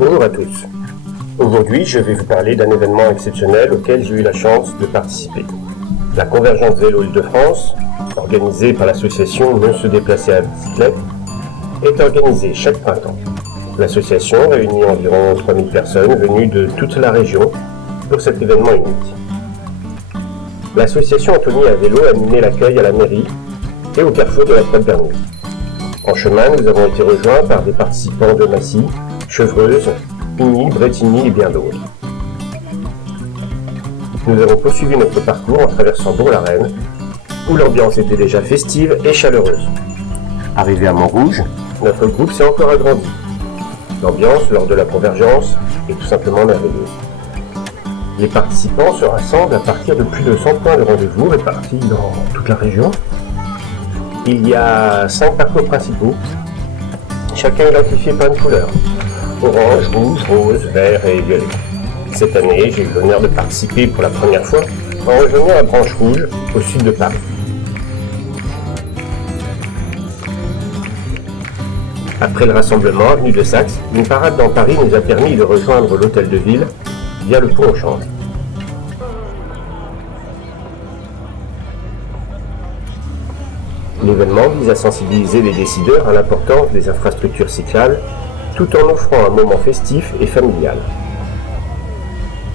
Bonjour à tous. Aujourd'hui, je vais vous parler d'un événement exceptionnel auquel j'ai eu la chance de participer. La Convergence Vélo Île-de-France, organisée par l'association Ne se déplacer à bicyclette, est organisée chaque printemps. L'association réunit environ 3000 personnes venues de toute la région pour cet événement unique. L'association Anthony à vélo a animé l'accueil à la mairie et au carrefour de la Croix de Bernouillet. En chemin, nous avons été rejoints par des participants de Massy, Chevreuse, Igny, Bretigny et bien d'autres. Nous avons poursuivi notre parcours en traversant Bourg-la-Reine, où l'ambiance était déjà festive et chaleureuse. Arrivé à Montrouge, notre groupe s'est encore agrandi. L'ambiance lors de la convergence est tout simplement merveilleuse. Les participants se rassemblent à partir de plus de 100 points de rendez-vous répartis dans toute la région. Il y a 5 parcours principaux, chacun identifié par une couleur: orange, rouge, rose, vert et violet. Cette année, j'ai eu l'honneur de participer pour la première fois en rejoignant la branche rouge au sud de Paris. Après le rassemblement avenue de Saxe, une parade dans Paris nous a permis de rejoindre l'hôtel de ville via le pont au Change. L'événement vise à sensibiliser les décideurs à l'importance des infrastructures cyclables tout en offrant un moment festif et familial.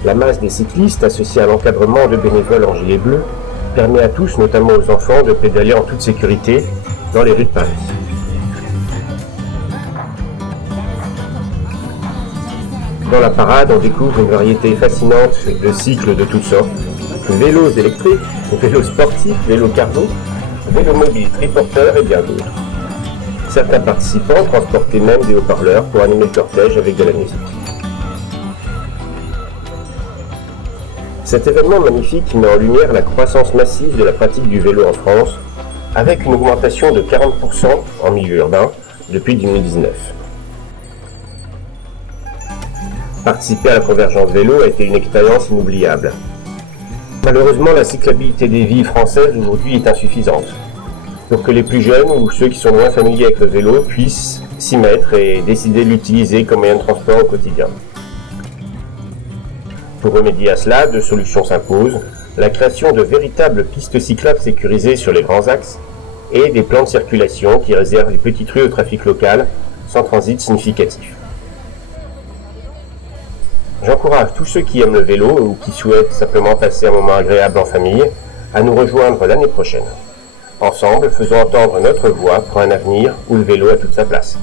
La masse des cyclistes, associée à l'encadrement de bénévoles en gilet bleu, permet à tous, notamment aux enfants, de pédaler en toute sécurité dans les rues de Paris. Dans la parade, on découvre une variété fascinante de cycles de toutes sortes: vélos électriques, vélos sportifs, vélos cargo, vélos mobiles triporteurs et bien d'autres. Certains participants transportaient même des haut-parleurs pour animer le cortège avec de la musique. Cet événement magnifique met en lumière la croissance massive de la pratique du vélo en France, avec une augmentation de 40% en milieu urbain depuis 2019. Participer à la Convergence Vélo a été une expérience inoubliable. Malheureusement, la cyclabilité des villes françaises aujourd'hui est insuffisante pour que les plus jeunes ou ceux qui sont moins familiers avec le vélo puissent s'y mettre et décider de l'utiliser comme moyen de transport au quotidien. Pour remédier à cela, deux solutions s'imposent: la création de véritables pistes cyclables sécurisées sur les grands axes et des plans de circulation qui réservent les petites rues au trafic local sans transit significatif. J'encourage tous ceux qui aiment le vélo ou qui souhaitent simplement passer un moment agréable en famille à nous rejoindre l'année prochaine. Ensemble, faisons entendre notre voix pour un avenir où le vélo a toute sa place.